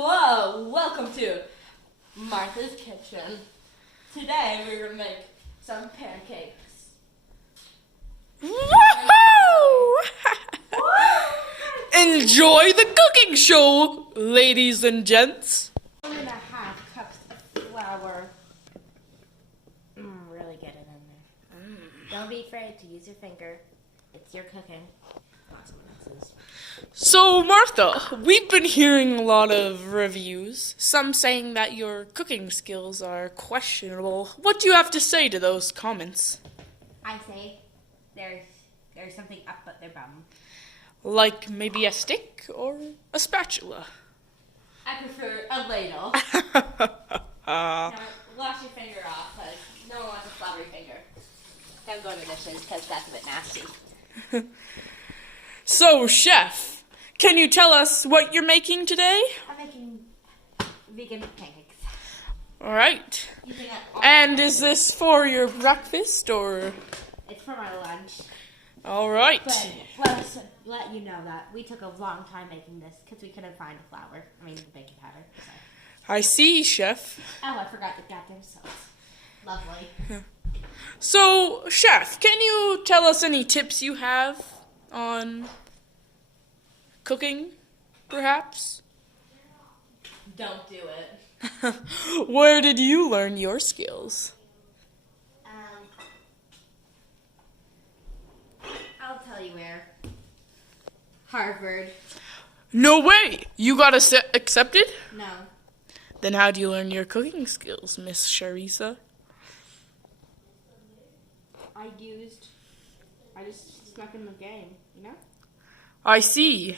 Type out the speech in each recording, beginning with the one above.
Whoa! Welcome to Martha's Kitchen. Today we're gonna make some pancakes. Woohoo! Enjoy the cooking show, ladies and gents. 1.5 cups of flour. Really get it in there. Don't be afraid to use your finger. It's your cooking. Not someone else's. So, Martha, we've been hearing a lot of reviews, some saying that your cooking skills are questionable. What do you have to say to those comments? I say there's something up at their bum. Like maybe a stick or a spatula? I prefer a ladle. Now, wash your finger off, because no one wants a slobbery finger. Don't go in the dishes, because that's a bit nasty. So, Chef, can you tell us what you're making today? I'm making vegan pancakes. All right. Using And is this for your breakfast or? It's for my lunch. All right. But let you know that we took a long time making this because we couldn't find the flour. I mean, the baking powder. So. I see, Chef. Oh, I forgot the goddamn sauce. Lovely. So, Chef, can you tell us any tips you have on cooking, perhaps? Don't do it. Where did you learn your skills? I'll tell you where. Harvard. No way! You got accepted? No. Then how do you learn your cooking skills, Miss Sharisa? I just snuck in the game, you know? I see.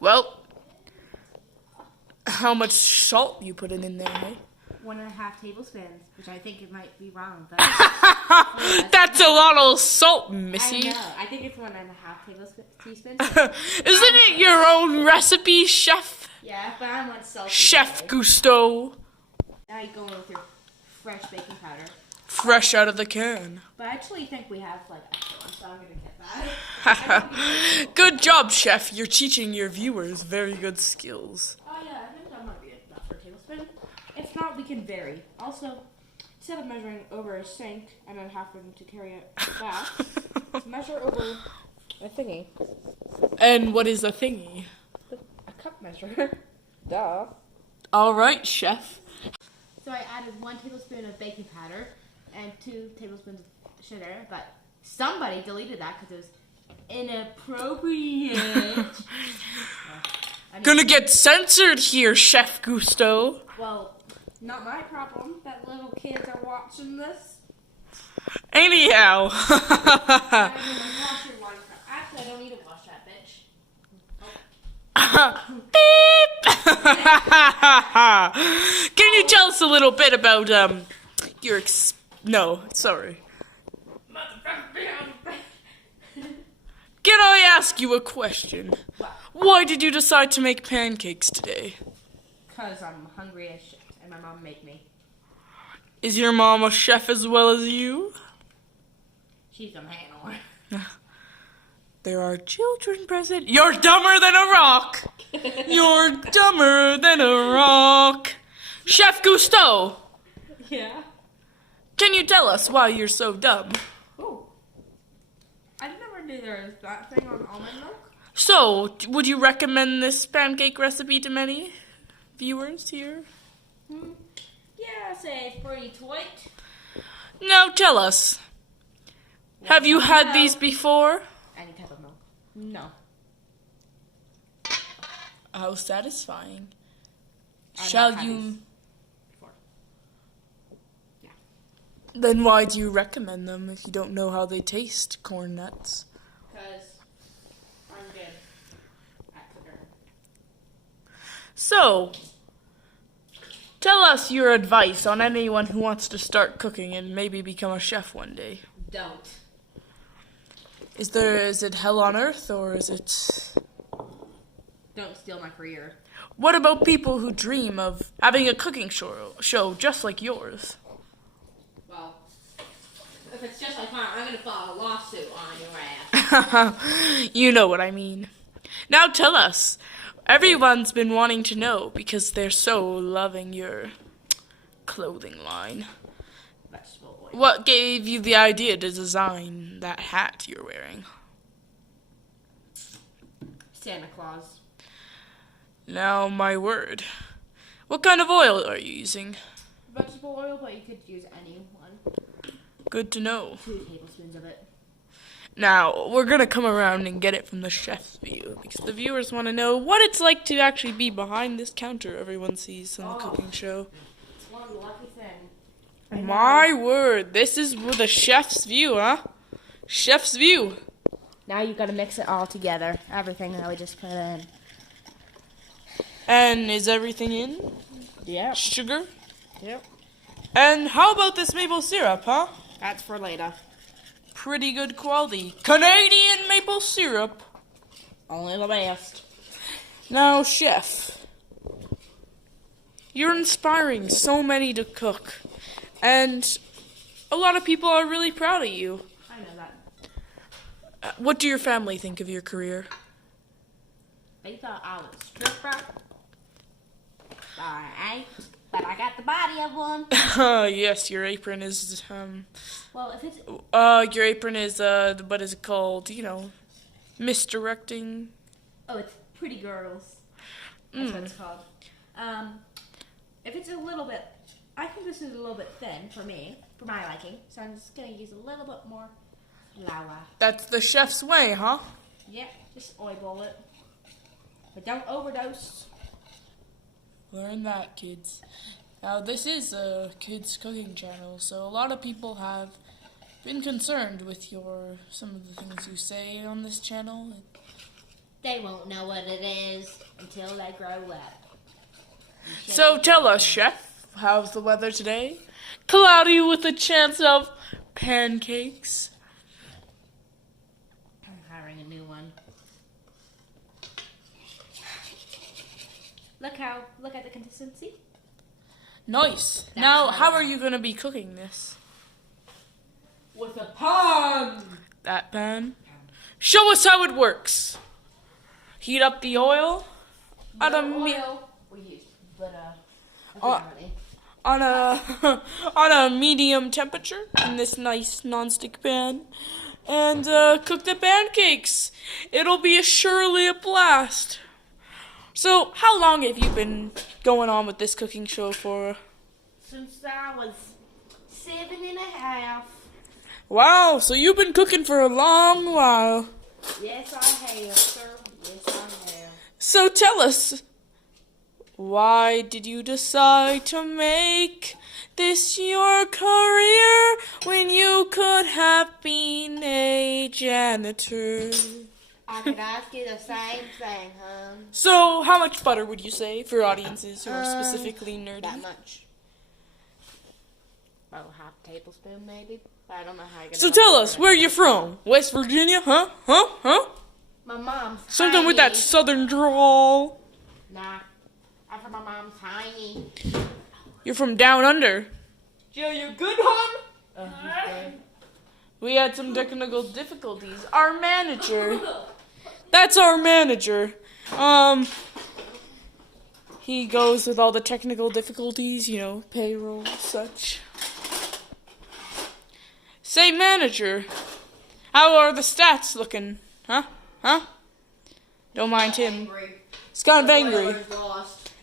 Well, how much salt you putting in there, hey? 1.5 tablespoons, which I think it might be wrong, but That's a lot of salt, Missy. I know. I think it's 1.5 teaspoons. Isn't it your own recipe, Chef? Yeah, but I want salty. Chef today. Gusteau. Now you go in with your fresh baking powder. Fresh out of the can. But I actually think we have like extra one, so I'm gonna get that. Good job, Chef. You're teaching your viewers very good skills. Oh yeah, I think that might be enough for a tablespoon. If not, we can vary. Also, instead of measuring over a sink and then having to carry it back, measure over a thingy. And what is a thingy? A cup measure. Duh. All right, Chef. So I added 1 tablespoon of baking powder and 2 tablespoons of sugar, but somebody deleted that because it was inappropriate. Gonna get censored here, Chef Gusteau. Well, not my problem that little kids are watching this. Anyhow. Actually, I don't need to wash that bitch. Beep! Can you tell us a little bit about your no, sorry. Can I ask you a question? Why did you decide to make pancakes today? Because I'm hungry as shit and my mom made me. Is your mom a chef as well as you? She's a man. There are children present. You're dumber than a rock. You're dumber than a rock. Chef Gusteau, Yeah. can you tell us why you're so dumb? Oh. I never knew there was that thing on almond milk. So, would you recommend this pancake recipe to many viewers here? Yeah, I'd say it's pretty tight. Now tell us, have you had these before? Any type of milk. No. How satisfying. I've Shall not had you... these before. Yeah. Then why do you recommend them if you don't know how they taste, corn nuts? Because I'm good at cooking. So, tell us your advice on anyone who wants to start cooking and maybe become a chef one day. Don't. Is it hell on earth or is it... Don't steal my career. What about people who dream of having a cooking show just like yours? Well, if it's just like mine, I'm going to file a lawsuit on your ass. You know what I mean. Now tell us, Everyone's been wanting to know because they're so loving your clothing line. Vegetable oil. What gave you the idea to design that hat you're wearing? Santa Claus. Now, my word. What kind of oil are you using? Vegetable oil, but you could use any one. Good to know. 2 tablespoons of it. Now, we're going to come around and get it from the chef's view because the viewers want to know what it's like to actually be behind this counter everyone sees on the cooking show. It's one lucky thing. My word, this is the chef's view, huh? Chef's view. Now you gotta mix it all together. Everything that we just put in. And is everything in? Yep. Sugar? Yep. And how about this maple syrup, huh? That's for later. Pretty good quality. Canadian maple syrup. Only the best. Now, chef, you're inspiring so many to cook. And a lot of people are really proud of you. I know that. What do your family think of your career? They thought I was a stripper. I ain't, but I got the body of one. Yes, your apron is, Well, if it's... your apron is, what is it called? You know, misdirecting. Oh, it's Pretty Girls. That's what it's called. If it's a little bit... I think this is a little bit thin for me, for my liking. So I'm just going to use a little bit more flour. That's the chef's way, huh? Yeah, just eyeball it. But don't overdose. Learn that, kids. Now, this is a kids' cooking channel, so a lot of people have been concerned with some of the things you say on this channel. They won't know what it is until they grow up. So tell us, chef, how's the weather today? Cloudy with a chance of pancakes. I'm hiring a new one. Look at the consistency. Nice. That's Now, my how bad. are you going to be cooking this? With a pan. That pan? Show us how it works. Heat up the oil on a oil. We use butter. on a on a medium temperature in this nice nonstick pan, and cook the pancakes. It'll be surely a blast. So, how long have you been going on with this cooking show for? Since I was 7.5. Wow, so you've been cooking for a long while. Yes, I have, sir. Yes, I have. So tell us, why did you decide to make this your career when you could have been a janitor? I could ask you the same thing, hon. So how much butter would you say for audiences who are specifically nerdy? That much. About half a tablespoon, maybe. I don't know how you're gonna. So tell us, where you from? West Virginia? Huh? My mom's Something with that tiny. southern drawl. Nah. I'm from my mom's tiny. You're from down under. Jill, you good, hon? We had some technical difficulties. Our manager. That's our manager. He goes with all the technical difficulties, you know, payroll, such. Say, manager, how are the stats looking? Huh? Don't mind him. He's kind of angry.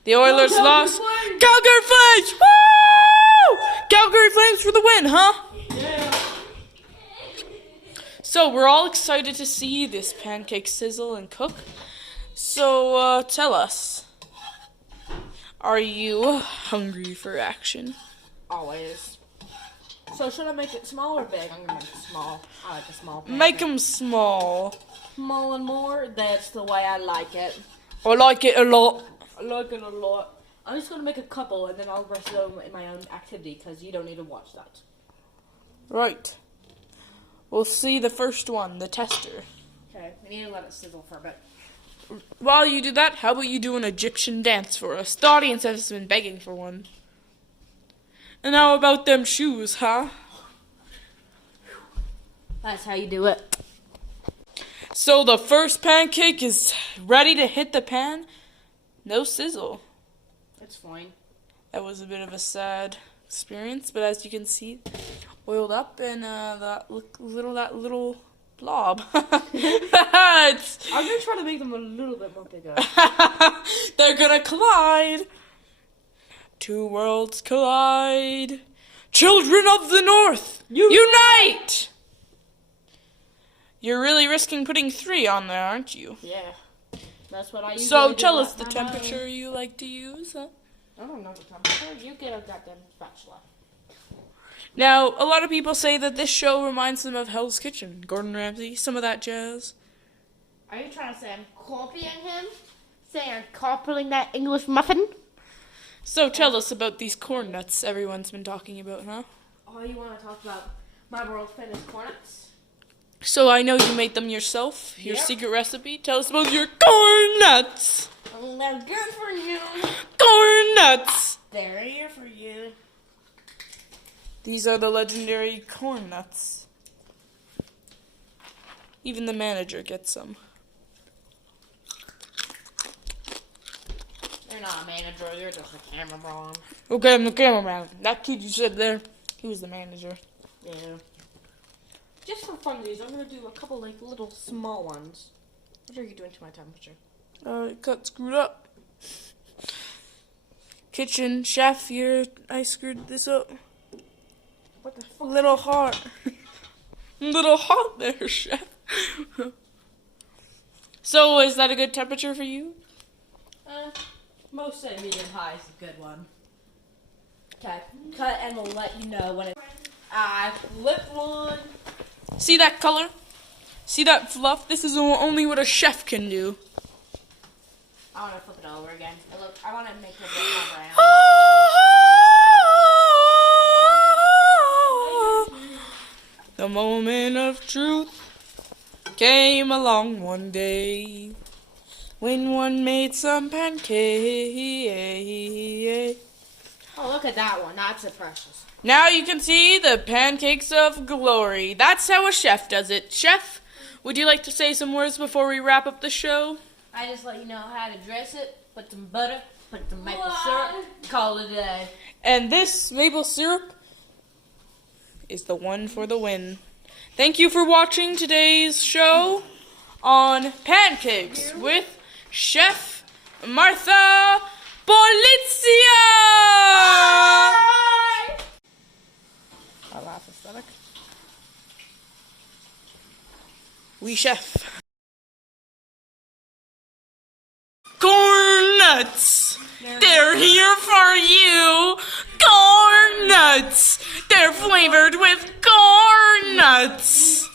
The Oilers lost. Calgary Flames! Woo! Calgary Flames for the win, huh? Yeah. So we're all excited to see this pancake sizzle and cook. So tell us, are you hungry for action? Always. So should I make it small or big? I'm gonna make it small. I like a small pancake. Make them small. Small and more. That's the way I like it. I like it a lot. I like it a lot. I'm just gonna make a couple and then I'll rest them in my own activity because you don't need to watch that. Right. We'll see the first one, the tester. Okay, we need to let it sizzle for a bit. While you do that, how about you do an Egyptian dance for us? The audience has been begging for one. And how about them shoes, huh? That's how you do it. So the first pancake is ready to hit the pan. No sizzle. It's fine. That was a bit of a sad experience, but as you can see, oiled up and that little blob. I'm gonna try to make them a little bit more bigger. They're gonna collide. Two worlds collide. Children of the North, unite! You're really risking putting 3 on there, aren't you? Yeah. That's what I usually So do. tell us the temperature you like to use. Huh? I don't know the temperature. You get a goddamn spatula. Now, a lot of people say that this show reminds them of Hell's Kitchen. Gordon Ramsay, some of that jazz. Are you trying to say I'm copying him? Saying I'm copying that English muffin? So tell us about these corn nuts everyone's been talking about, huh? Oh, you want to talk about my world famous corn nuts? So I know you made them yourself, your Yep. secret recipe. Tell us about your corn nuts. They're good for you. Corn nuts. They're here for you. These are the legendary corn nuts. Even the manager gets some. They're not a manager, they're just a cameraman. Okay, I'm the cameraman. That kid you said there, he was the manager. Yeah. Just for funsies, I'm gonna do a couple like little small ones. What are you doing to my temperature? It got screwed up. Kitchen chef, I screwed this up. What the fuck? A little hot. A little hot there, chef. So, is that a good temperature for you? Most say medium high is a good one. Okay, cut and we'll let you know when I flip one. See that color? See that fluff? This is only what a chef can do. I want to flip it over again. I want to make it a bit more brown. The moment of truth came along one day when one made some pancakes. Oh, look at that one. That's a precious. Now you can see the pancakes of glory. That's how a chef does it. Chef, would you like to say some words before we wrap up the show? I just let you know how to dress it. Put some butter, put some maple syrup, call it a day. And this maple syrup is the one for the win. Thank you for watching today's show on pancakes with Chef Martha Polizia! I laugh aesthetic. We chef. Corn nuts! They're here for you! Corn nuts! They're flavored with corn nuts!